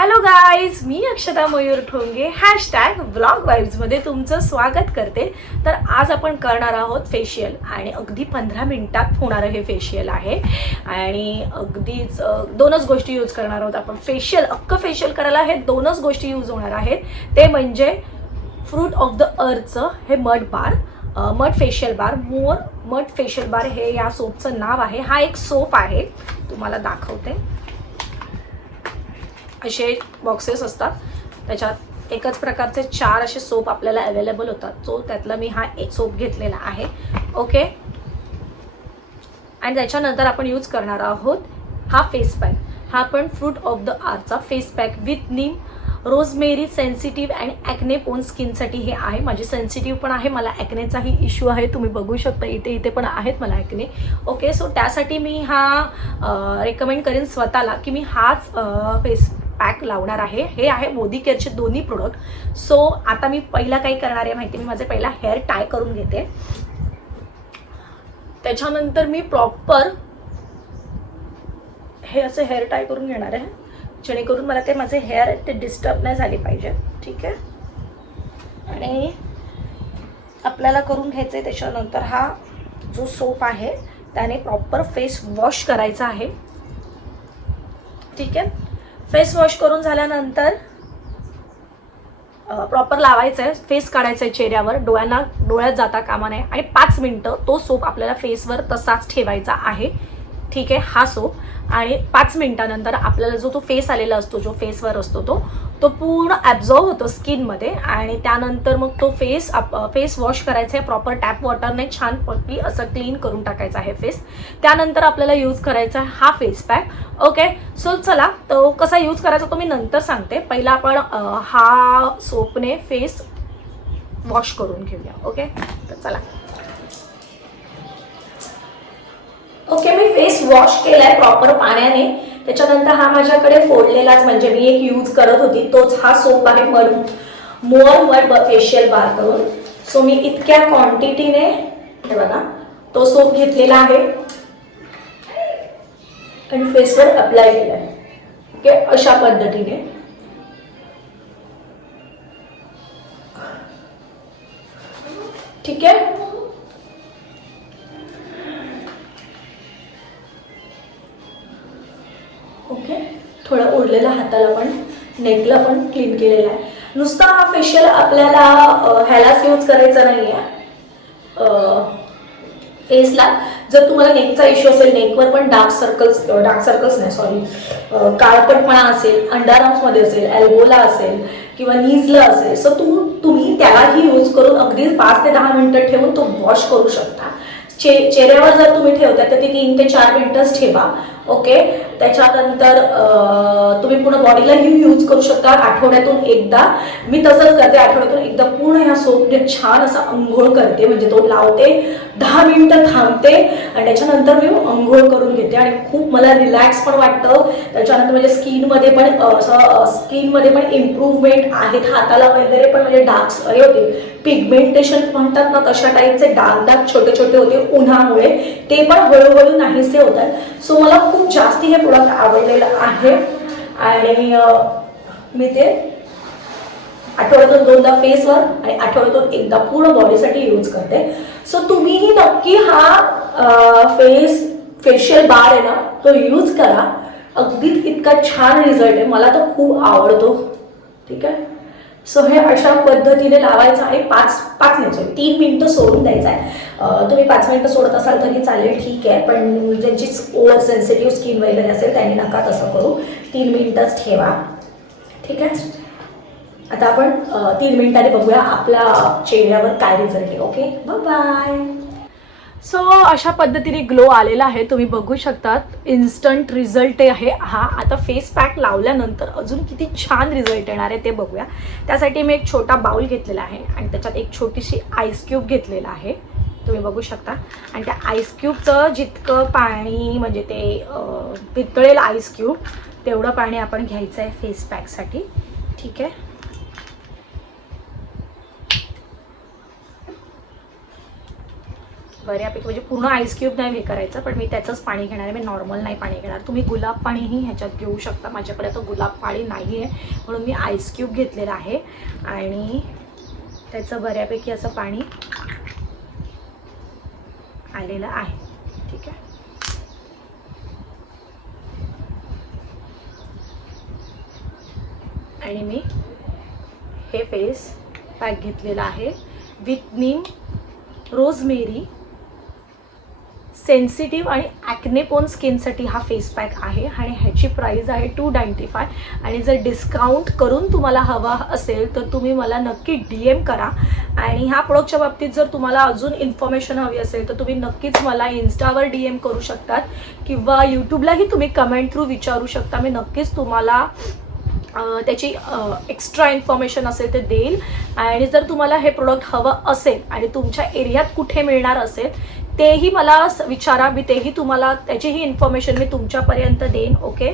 Hello guys मी Akshata Mayur Thonge hashtag blog वाईब्समध्ये तुमचं स्वागत करते. तर आज आपण करणार आहोत फेशियल आणि अगदी पंधरा मिनिटात होणारं हे फेशियल आहे. आणि अगदीच दोनच गोष्टी यूज करणार आहोत आपण. फेशियल अख्खं फेशियल करायला हे दोनच गोष्टी यूज होणार आहेत. ते म्हणजे फ्रूट ऑफ द अर्थचं हे mud bar mud facial bar more mud facial bar हे या सोपचं नाव आहे. हा एक सोप आहे. तुम्हाला दाखवते. असे बॉक्सेस असतात. त्याच्यात एकच प्रकारचे चार असे सोप आपल्याला अवेलेबल होतात. सो त्यातला मी हा एक सोप घेतलेला आहे. ओके आणि त्याच्यानंतर आपण यूज करणार आहोत हा फेस पॅक हा पण fruit of the आरचा face pack with neem rosemary sensitive and acne prone स्किनसाठी हे आहे. माझी सेन्सिटिव्ह पण आहे. मला ॲक्नेचाही इश्यू आहे. तुम्ही बघू शकता. इथे इथे पण आहेत मला ॲक्ने ओके सो त्यासाठी मी हा रेकमेंड करेन स्वतःला की मी हाच फेस पॅक लावणार आहे. हे आहे मोदी केअरचे दोन्ही प्रोडक्ट सो आता मी पहिला काही करणार आहे माहिती मी माझे पहिला हेअर टाय करून घेते. त्याच्यानंतर मी प्रॉपर हे असे हेअर टाय करून घेणार आहे. जेणेकरून मला ते माझे हेअर ते डिस्टर्ब नाही झाले पाहिजे. ठीक आहे? आणि आपल्याला करून घ्यायचं आहे त्याच्यानंतर हा जो सोप आहे त्याने प्रॉपर फेस वॉश करायचा आहे. ठीक आहे? फेस वॉश करून झाल्यानंतर प्रॉपर लावायचं आहे फेस काढायचं आहे चेहऱ्यावर डोळ्यांना डोळ्यात जाता कामा नये. आणि पाच मिनटं तो सोप आपल्याला फेसवर तसाच ठेवायचा आहे. ठीक आहे हा सोप आणि पाच मिनिटानंतर आपल्याला जो तो फेस आलेला असतो जो फेसवर असतो तो तो पूर्ण ॲब्झॉर्व होतो स्किनमध्ये आणि त्यानंतर मग तो फेस फेस वॉश करायचा आहे प्रॉपर टॅप वॉटरने छान पटली असं क्लीन करून टाकायचा आहे फेस त्यानंतर आपल्याला यूज करायचा आहे हा फेस पॅक ओके सो चला. तो कसा यूज करायचा तो मी नंतर सांगते. पहिला आपण हा सोपने फेस वॉश करून घेऊया. ओके तर चला. वॉश केलाय प्रॉपर पाण्याने. त्याच्यानंतर हा माझ्याकडे फोडलेलाच म्हणजे मी एक यूज करत होती. तोच हा सोप आहे mud more mud facial bar करून. सो मी इतक्या क्वांटिटीने हे बघा तो सोप घेतलेला आहे. आणि फेसवर अप्लाय केलाय. ओके अशा पद्धतीने. ठीक आहे? थोडं उरलेला हाताला पण नेकला पण क्लीन केलेला आहे. नुसता हा फेशियल आपल्याला ह्यालाच यूज करायचा नाही आहे फेसला जर तुम्हाला नेकचा इश्यू असेल नेकवर पण डार्क सर्कल्स डार्क सर्कल्स नाही सॉरी काळपटपणा असेल अंडरआर्म्समध्ये असेल एल्बोला असेल किंवा नीजला असेल सो तू तुम्ही त्यालाही यूज करून अगदी पाच ते दहा मिनटं ठेवून तो वॉश करू शकता. चे चेहऱ्यावर जर तुम्ही ठेवता तर ते तीन ते चार मिनटंच ठेवा. ओके त्याच्यानंतर तुम्ही पूर्ण बॉडीलाही यूज करू शकता. आठवड्यातून एकदा. मी तसंच करते. आठवड्यातून एकदा पूर्ण ह्या सोपने छान असा अंघोळ करते. म्हणजे तो लावते दहा मिनटं थांबते आणि त्याच्यानंतर मी अंघोळ करून घेते. आणि खूप मला रिलॅक्स पण वाटतं. त्याच्यानंतर म्हणजे स्किनमध्ये पण असं स्किनमध्ये पण इम्प्रूव्हमेंट आहेत. हाताला वगैरे पण म्हणजे डार्क्स हे होते. पिगमेंटेशन म्हणतात ना तशा टाईपचे डार्क डार्क छोटे छोटे होते उन्हामुळे. ते पण हळूहळू नाहीसे होतात. सो मला खूप खूप जास्ती हे प्रोडक्ट आवडलेलं आहे. आणि मी ते आठवड्यातून दोनदा फेसवर आणि आठवड्यातून एकदा पूर्ण बॉडीसाठी यूज करते. सो तुम्हीही नक्की हा फेस फेशियल बार आहे ना तो यूज करा. अगदीच इतका छान रिझल्ट आहे. मला तो खूप आवडतो. ठीक आहे? सो हे अशा पद्धतीने लावायचं आहे. पाच पाच मिनिटं तीन मिनटं सोडून द्यायचं आहे. तुम्ही पाच मिनिटं सोडत असाल तरी चालेल ठीक आहे. पण ज्यांची ओव्हर सेन्सिटिव्ह स्किन वगैरे असेल त्यांनी नका तसं करू. तीन मिनटंच ठेवा. ठीक आहे? आता आपण तीन मिनिटांनी बघूया आपल्या चेहऱ्यावर काय रिझल्ट आहे. ओके बाय अशा पद्धतीने ग्लो आलेला आहे. तुम्ही बघू शकतात इन्स्टंट रिझल्ट आहे. हा आता फेस पॅक लावल्यानंतर अजून किती छान रिझल्ट येणार आहे ते बघूया. त्यासाठी मी एक छोटा बाउल घेतलेला आहे आणि त्याच्यात एक छोटीशी आईस क्यूब घेतलेला आहे. तुम्ही बघू शकता. आणि त्या आईस क्यूबचं जितकं पाणी म्हणजे ते पितळेल आईस क्यूब तेवढं पाणी आपण घ्यायचं आहे फेस पॅकसाठी ठीक आहे? बऱ्यापैकी म्हणजे पूर्ण आईस क्यूब नाही हे करायचं पण मी त्याचंच पाणी घेणार आहे. मी नॉर्मल नाही पाणी घेणार. तुम्ही गुलाब पाणीही ह्याच्यात घेऊ शकता. माझ्याकडे आता गुलाब पाणी नाही आहे म्हणून मी आईस क्यूब घेतलेलं आहे. आणि त्याचं बऱ्यापैकी असं पाणी आलेलं आहे. ठीक आहे? आणि मी हे फेस पॅक घेतलेलं आहे. विथ नीम रोजमेरी सेन्सिटिव्ह आणि ॲक्नेपोन स्किनसाठी हा फेस पॅक आहे आणि ह्याची प्राईज आहे टू नाईंटी फाय आणि जर डिस्काउंट करून तुम्हाला हवा असेल तर तुम्ही मला नक्की डी एम करा. आणि ह्या प्रोडक्टच्या बाबतीत जर तुम्हाला अजून इन्फॉर्मेशन हवी असेल तर तुम्ही नक्कीच मला इन्स्टावर डी एम करू शकतात किंवा यूट्यूबलाही तुम्ही कमेंट थ्रू विचारू शकता. मी नक्कीच तुम्हाला त्याची एक्स्ट्रा इन्फॉर्मेशन असेल ते देईल. आणि जर तुम्हाला हे प्रोडक्ट हवं असेल आणि तुमच्या एरियात कुठे मिळणार असेल तेही मला विचारा मी तेही तुम्हाला त्याचीही इन्फॉर्मेशन मी तुमच्यापर्यंत देईन ओके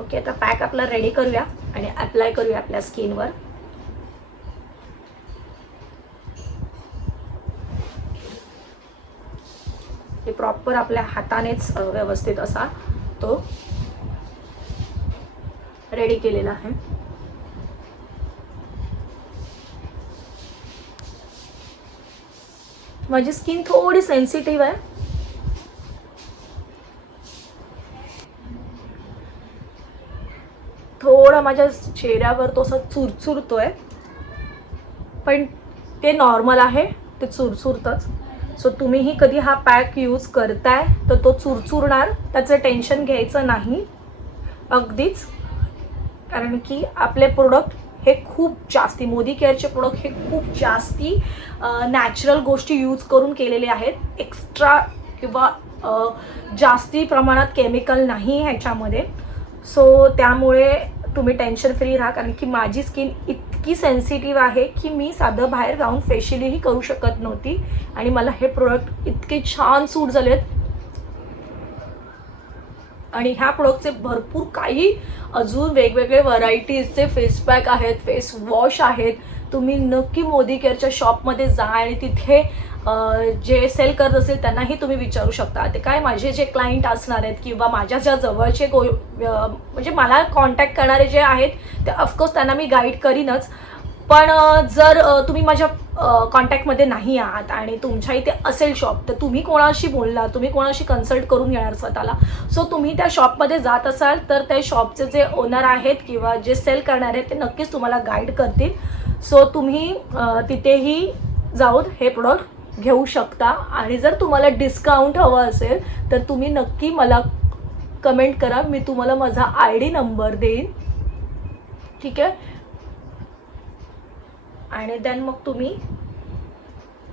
ओके आता पॅक आपला रेडी करूया आणि अप्लाय करूया आपल्या स्किनवर हे प्रॉपर आपल्या हातानेच व्यवस्थित असा तो रेडी केलेला आहे. माझी स्किन थोडी सेन्सिटिव्ह आहे. थोडा माझ्या चेहऱ्यावर तो असा चुरचुरतोय. पण ते नॉर्मल आहे ते चुरचुरतच. सो तुम्हीही कधी हा पॅक यूज करताय तर तो चुरचुरणार त्याचं टेन्शन घ्यायचं नाही. अगदीच. कारण की आपले प्रोडक्ट हे खूप जास्ती मोदी केअरचे प्रोडक्ट हे खूप जास्ती नॅचरल गोष्टी यूज करून केलेले आहेत. एक्स्ट्रा किंवा जास्ती प्रमाणात केमिकल नाही ह्याच्यामध्ये. सो त्यामुळे तुम्ही टेन्शन फ्री राहा. कारण की माझी स्किन इतकी सेन्सिटिव्ह आहे की मी साधं बाहेर जाऊन फेशियलही करू शकत नव्हती. आणि मला हे प्रोडक्ट इतके छान सूट झालेत. आणि ह्या प्रोडक्टचे भरपूर काही अजून वेगवेगळे व्हरायटीजचे फेस पॅक आहेत फेस वॉश आहेत. तुम्ही नक्की मोदी केअरच्या शॉपमध्ये जा आणि तिथे जे सेल करत असेल त्यांनाही तुम्ही विचारू शकता. ते काय माझे जे क्लायंट असणार आहेत किंवा माझ्या ज्या जवळचे गो म्हणजे मला कॉन्टॅक्ट करणारे जे आहेत ते ऑफकोर्स त्यांना मी गाईड करीनच. पण जर तुम्ही माझ्या कॉन्टॅक्टमध्ये नाही आहात आणि तुमच्या इथे असेल शॉप तर तुम्ही कोणाशी बोलणार तुम्ही कोणाशी कन्सल्ट करून घेणार स्वतःला? सो तुम्ही त्या शॉपमध्ये जात असाल तर त्या शॉपचे जे ओनर आहेत किंवा जे सेल करणारे आहेत ते नक्कीच तुम्हाला गाईड करतील. सो तुम्ही तिथेही जाऊन हे प्रोडक्ट घेऊ शकता. आणि जर तुम्हाला डिस्काउंट हवं असेल तर तुम्ही नक्की मला कमेंट करा. मी तुम्हाला माझा आय डी नंबर देईन. ठीक आहे? आणि देन मग तुम्ही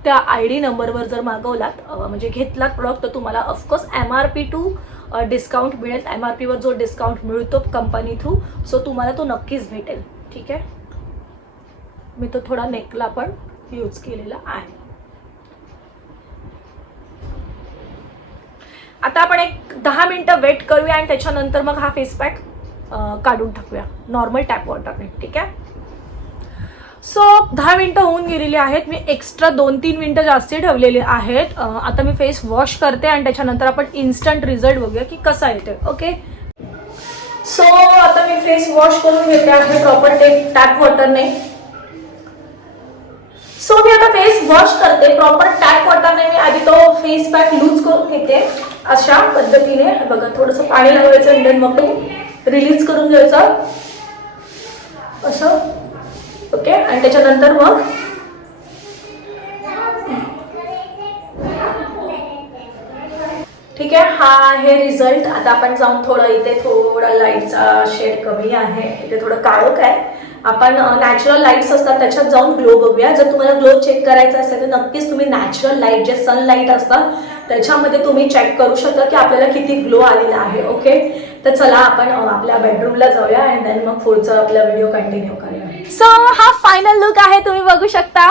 त्या आय डी नंबरवर जर मागवलात म्हणजे घेतलात प्रॉडक्ट तर तुम्हाला of course M R P to discount मिळेल. एम आर पीवर जो डिस्काउंट मिळतो कंपनी थ्रू सो तुम्हाला तो नक्कीच भेटेल. ठीक आहे? मी तो थोडा नेकला पण यूज केलेला आहे. आता आपण एक दहा मिनटं वेट करूया आणि त्याच्यानंतर मग हा फेस पॅक काढून टाकूया. नॉर्मल टॅप वॉटरने ठीक आहे? सो दहा मिनटं होऊन गेलेली आहेत. मी एक्स्ट्रा दोन तीन मिनटं जास्ती ठेवलेली आहेत. आता मी फेस वॉश करते आणि त्याच्यानंतर आपण इन्स्टंट रिझल्ट बघूया की कसा येते ओके सो आता मी फेस वॉश करून घेते आहे प्रॉपर ते टॅप वॉटरने सो मी आता फेस वॉश करते. प्रॉपर टॅप वॉटरने मी आधी तो फेस पॅक लूज करून घेते. अशा पद्धतीने. बघा थोडंसं पाणी लावायचं आणि मग तो रिलीज करून घ्यायचं. असं. ओके आणि त्याच्यानंतर मग ठीक आहे हा आहे रिझल्ट आता आपण जाऊन थोडं इथे थोडा लाईटचा शेड कमी आहे. इथे थोडं काळोख आहे आपण नॅचरल लाईट्स असतात त्याच्यात जाऊन ग्लो बघूया. जर तुम्हाला ग्लो चेक करायचा असेल तर नक्कीच तुम्ही नॅचरल लाइट जे सनलाईट असतात त्याच्यामध्ये तुम्ही चेक करू शकता की आपल्याला किती ग्लो आलेला आहे. ओके तर चला आपण आपल्या बेडरूमला जाऊया आणि देन मग पुढचा आपला व्हिडिओ कंटिन्यू करूया. सो हा फायनल लुक आहे तुम्ही बघू शकता.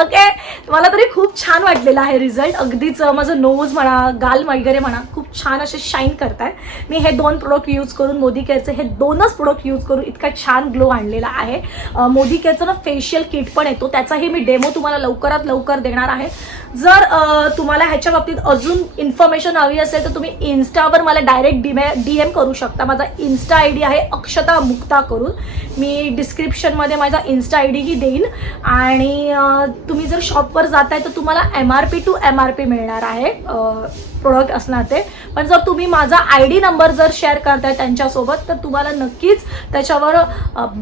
ओके मला तरी खूप छान वाटलेला आहे रिझल्ट अगदीच माझं नोज म्हणा गाल वगैरे म्हणा खूप छान असे शाईन करत आहे मी हे दोन प्रोडक्ट यूज करून मोदी केअरचे हे दोनच प्रोडक्ट यूज करून इतका छान ग्लो आणलेला आहे. मोदी केअरचं ना फेशियल किट पण येतो. त्याचाही मी डेमो तुम्हाला लवकरात लवकर देणार आहे. जर तुम्हाला ह्याच्या बाबतीत अजून इन्फॉर्मेशन हवी असेल तर तुम्ही इन्स्टावर मला डायरेक्ट डीमे डी एम करू शकता. माझा इन्स्टा आय डी आहे अक्षता मुक्ता करून मी डिस्क्रिप्शनमध्ये माझा इन्स्टा आय डीही देईन. आणि तुम्ही जर शॉपवर जाताय तर तुम्हाला M R P to M R P मिळणार आहे. प्रोडक्ट असणार ते. पण जर तुम्ही माझा आय डी नंबर जर शेअर करताय त्यांच्यासोबत तर तुम्हाला नक्कीच त्याच्यावर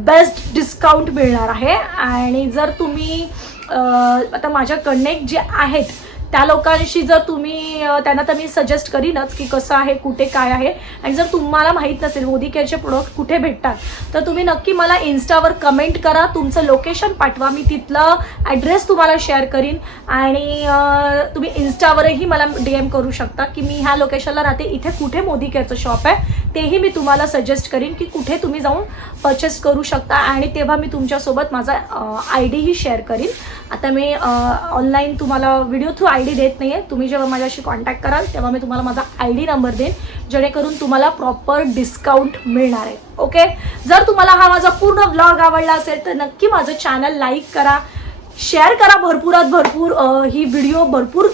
बेस्ट डिस्काउंट मिळणार आहे. आणि जर तुम्ही आता माझ्या कनेक्ट जे आहेत त्या लोकांशी जर तुम्ही त्यांना तर मी सजेस्ट करीनच की कसं आहे कुठे काय आहे. आणि जर तुम्हाला माहीत नसेल मोदी केअरचे प्रोडक्ट कुठे भेटतात तर तुम्ही नक्की मला इन्स्टावर कमेंट करा तुमचं लोकेशन पाठवा. मी तिथलं ॲड्रेस तुम्हाला शेअर करीन. आणि तुम्ही इन्स्टावरही मला डी एम करू शकता की मी ह्या लोकेशनला राहते. इथे कुठे मोदी केअरचं शॉप आहे तेही मी तुम्हाला सजेस्ट करीन की कुठे तुम्ही जाऊन परचेस करू शकता. आणि तेव्हा मी तुमच्यासोबत माझा आय डीही शेअर करीन. आता मी ऑनलाईन तुम्हाला व्हिडिओ थ्रू आय डी देत नाही आहे तुम्ही जेव्हा माझ्याशी कॉन्टॅक्ट कराल तेव्हा मी तुम्हाला माझा आय डी नंबर देईन जेणेकरून तुम्हाला प्रॉपर डिस्काउंट मिळणार आहे. ओके जर तुम्हाला हा माझा पूर्ण ब्लॉग आवडला असेल तर नक्की माझं चॅनल लाईक करा. शेअर करा भरपुरात भरपूर ही व्हिडिओ भरपूर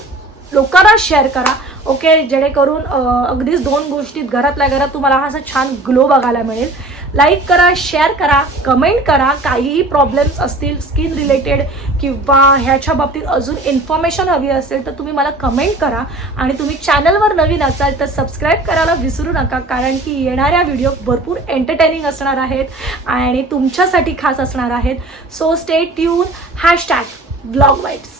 लोकांना शेअर करा. ओके जेणेकरून अगदीच दोन गोष्टीत घरातल्या घरात तुम्हाला हा असा छान ग्लो बघायला मिळेल. लाईक करा शेअर करा कमेंट करा. काहीही प्रॉब्लेम्स असतील स्किन रिलेटेड किंवा ह्याच्या बाबतीत अजून इन्फॉर्मेशन हवी असेल तर तुम्ही मला कमेंट करा. आणि तुम्ही चॅनलवर नवीन असाल तर सबस्क्राईब करायला विसरू नका कारण की येणाऱ्या व्हिडिओ भरपूर एंटरटेनिंग असणार आहेत आणि तुमच्यासाठी खास असणार आहेत. So stay tune hashtag blog vibes